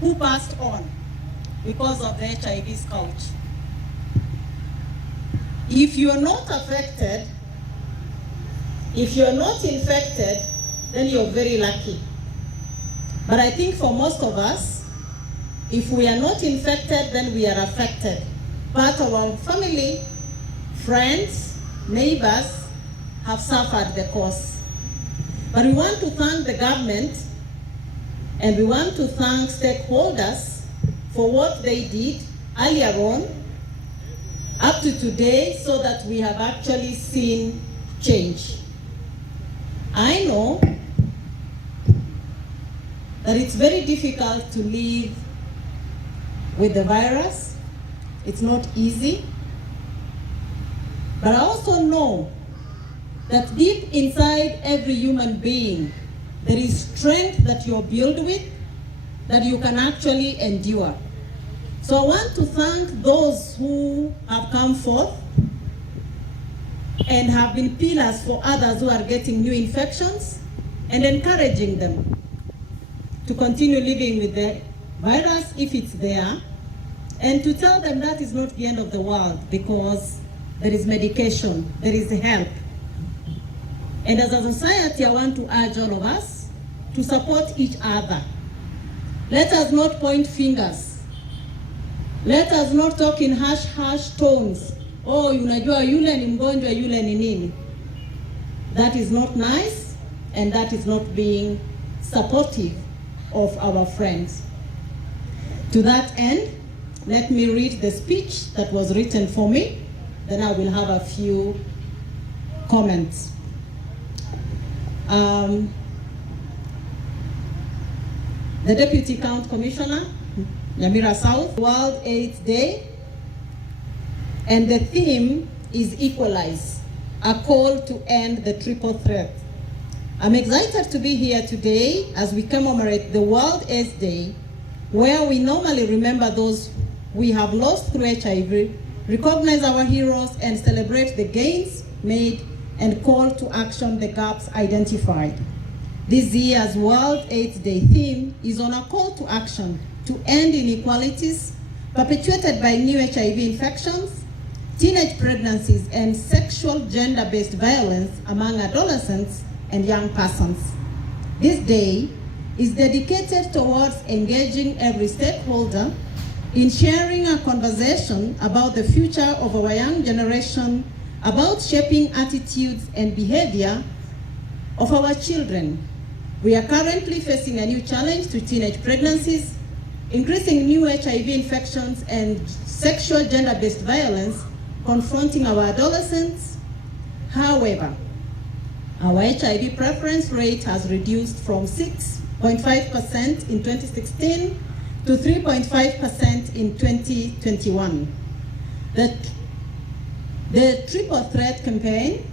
who passed on because of the HIV scourge. If you're not affected, if you're not infected, then you're very lucky. But I think for most of us, if we are not infected, then we are affected. Part of our family, friends, neighbors have suffered the cost. But we want to thank the government and we want to thank stakeholders for what they did earlier on up to today so that we have actually seen change. I know that it's very difficult to live with the virus. It's not easy. But I also know that deep inside every human being, there is strength that you're built with that you can actually endure. So I want to thank those who have come forth and have been pillars for others who are getting new infections and encouraging them to continue living with the virus if it's there, and to tell them that is not the end of the world because there is medication, there is help. And as a society, I want to urge all of us to support each other. Let us not point fingers. Let us not talk in harsh tones. Oh, unajua yule ni mgonjwa, yule ni nini. That is not nice, and that is not being supportive of our friends. To that end, let me read the speech that was written for me, then I will have a few comments. The Deputy County Commissioner, Nyamira South, World AIDS Day, and the theme is Equalize, a call to end the triple threat. I'm excited to be here today as we commemorate the World AIDS Day, where we normally remember those we have lost through HIV, recognize our heroes, and celebrate the gains made and call to action the gaps identified. This year's World AIDS Day theme is on a call to action to end inequalities perpetuated by new HIV infections, teenage pregnancies, and sexual gender-based violence among adolescents and young persons. This day is dedicated towards engaging every stakeholder in sharing a conversation about the future of our young generation, about shaping attitudes and behavior of our children. We are currently facing a new challenge to teenage pregnancies, increasing new HIV infections, and sexual gender-based violence confronting our adolescents. However, our HIV preference rate has reduced from 6.5% in 2016 to 3.5% in 2021. The Triple Threat campaign.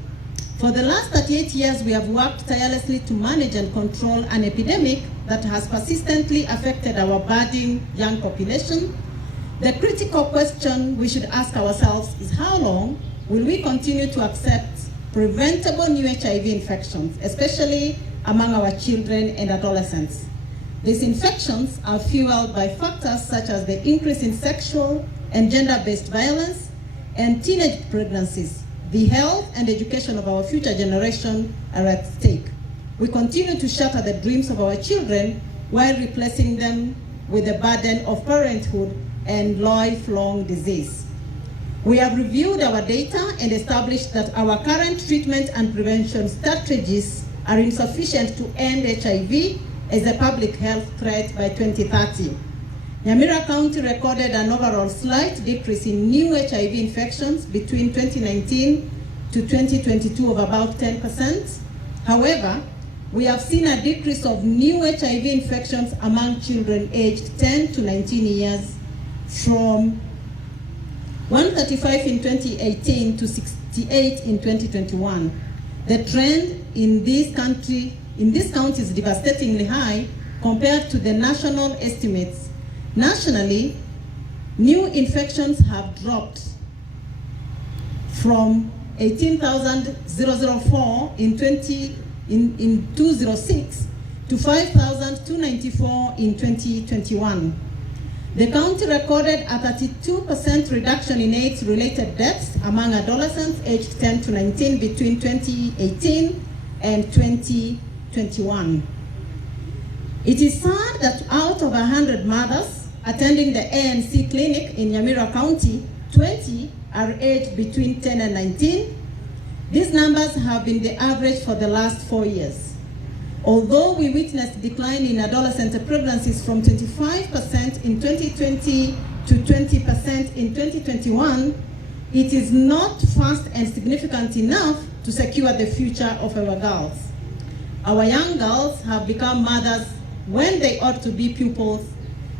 For the last 38 years, we have worked tirelessly to manage and control an epidemic that has persistently affected our budding young population. The critical question we should ask ourselves is how long will we continue to accept preventable new HIV infections, especially among our children and adolescents? These infections are fueled by factors such as the increase in sexual and gender-based violence and teenage pregnancies. The health and education of our future generation are at stake. We continue to shatter the dreams of our children while replacing them with the burden of parenthood and lifelong disease. We have reviewed our data and established that our current treatment and prevention strategies are insufficient to end HIV as a public health threat by 2030. Nyamira County recorded an overall slight decrease in new HIV infections between 2019 to 2022 of about 10%. However, we have seen a decrease of new HIV infections among children aged 10 to 19 years from 135 in 2018 to 68 in 2021. The trend in this county is devastatingly high compared to the national estimates. Nationally, new infections have dropped from 18,004 in 2006 to 5,294 in 2021. The county recorded a 32% reduction in AIDS-related deaths among adolescents aged 10 to 19 between 2018 and 2021. It is sad that out of 100 mothers attending the ANC clinic in Nyamira County, 20 are aged between 10 and 19. These numbers have been the average for the last 4 years. Although we witnessed decline in adolescent pregnancies from 25% in 2020 to 20% in 2021, it is not fast and significant enough to secure the future of our girls. Our young girls have become mothers when they ought to be pupils.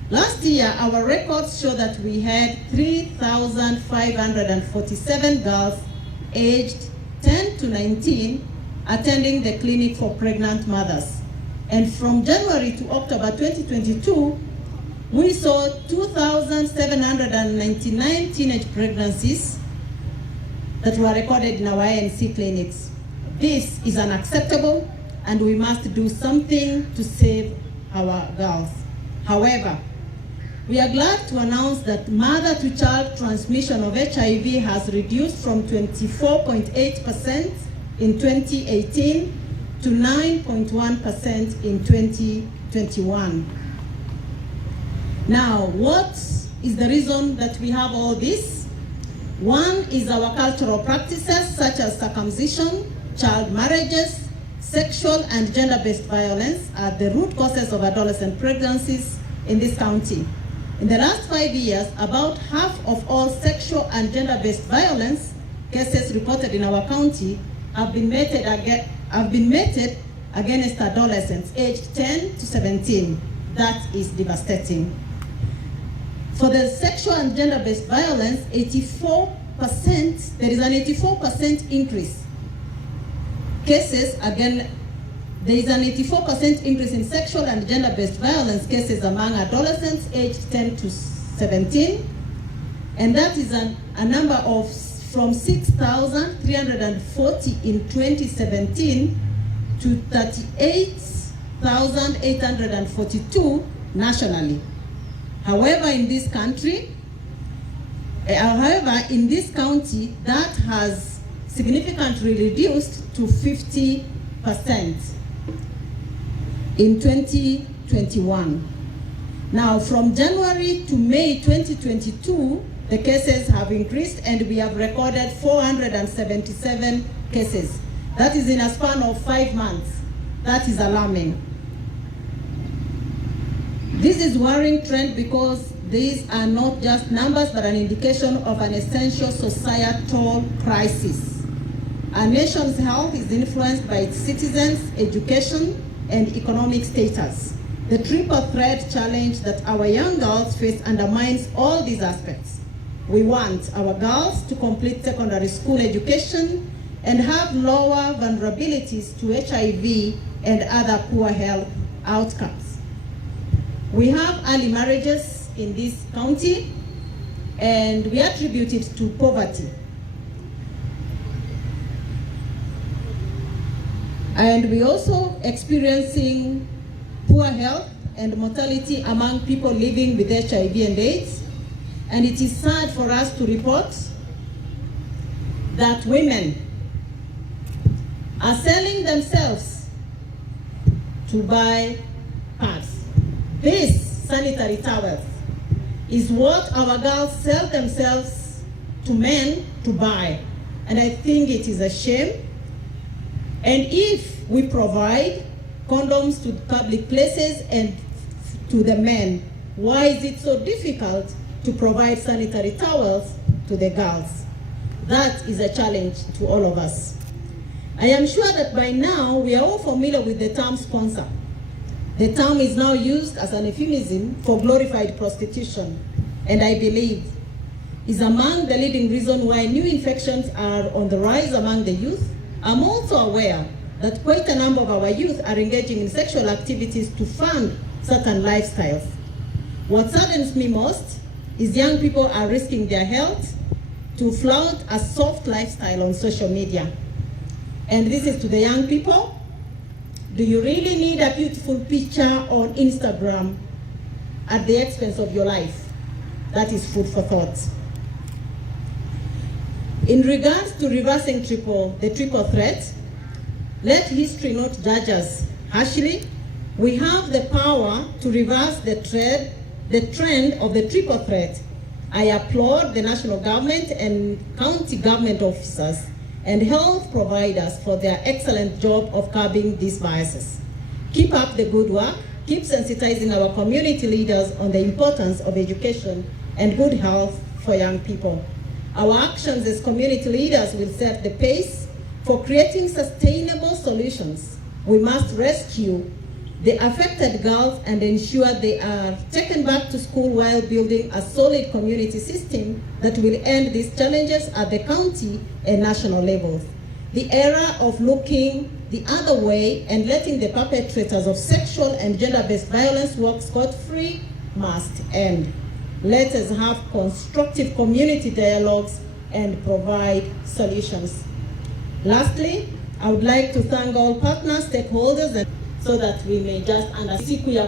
Last year, our records show that we had 3,547 girls aged 10 to 19 attending the clinic for pregnant mothers. And from January to October 2022, we saw 2,799 teenage pregnancies that were recorded in our ANC clinics. This is unacceptable, and we must do something to save our girls. However, we are glad to announce that mother-to-child transmission of HIV has reduced from 24.8% in 2018 to 9.1% in 2021. Now, what is the reason that we have all this? One is our cultural practices such as circumcision, child marriages, sexual and gender-based violence are the root causes of adolescent pregnancies in this county. In the last 5 years, about half of all sexual and gender-based violence cases reported in our county have been meted against adolescents aged 10 to 17. That is devastating. For the sexual and gender-based violence, 84%, there is an 84% increase. There is an 84% increase in sexual and gender-based violence cases among adolescents aged 10 to 17. And that is a number of from 6,340 in 2017 to 38,842 nationally. However, in this county, that has significantly reduced to 50% in 2021. Now, from January to May 2022, the cases have increased and we have recorded 477 cases. That is in a span of 5 months. That is alarming. This is a worrying trend because these are not just numbers but an indication of an essential societal crisis. Our nation's health is influenced by its citizens, education, and economic status. The triple threat challenge that our young girls face undermines all these aspects. We want our girls to complete secondary school education and have lower vulnerabilities to HIV and other poor health outcomes. We have early marriages in this county and we attribute it to poverty. And we also experiencing poor health and mortality among people living with HIV and AIDS. And it is sad for us to report that women are selling themselves to buy pads. This sanitary towels is what our girls sell themselves to men to buy. And I think it is a shame. And if we provide condoms to public places and to the men, why is it so difficult to provide sanitary towels to the girls? That is a challenge to all of us. I am sure that by now we are all familiar with the term sponsor. The term is now used as an euphemism for glorified prostitution, and I believe is among the leading reasons why new infections are on the rise among the youth. I'm also aware that quite a number of our youth are engaging in sexual activities to fund certain lifestyles. What saddens me most is young people are risking their health to flaunt a soft lifestyle on social media. And this is to the young people. Do you really need a beautiful picture on Instagram at the expense of your life? That is food for thought. In regards to reversing the triple threat, let history not judge us harshly. We have the power to reverse the trend of the triple threat. I applaud the national government and county government officers and health providers for their excellent job of curbing these viruses. Keep up the good work. Keep sensitizing our community leaders on the importance of education and good health for young people. Our actions as community leaders will set the pace for creating sustainable solutions. We must rescue the affected girls and ensure they are taken back to school while building a solid community system that will end these challenges at the county and national levels. The era of looking the other way and letting the perpetrators of sexual and gender-based violence walk scot-free must end. Let us have constructive community dialogues and provide solutions. Lastly, I would like to thank all partners, stakeholders, so that we may just understand siku ya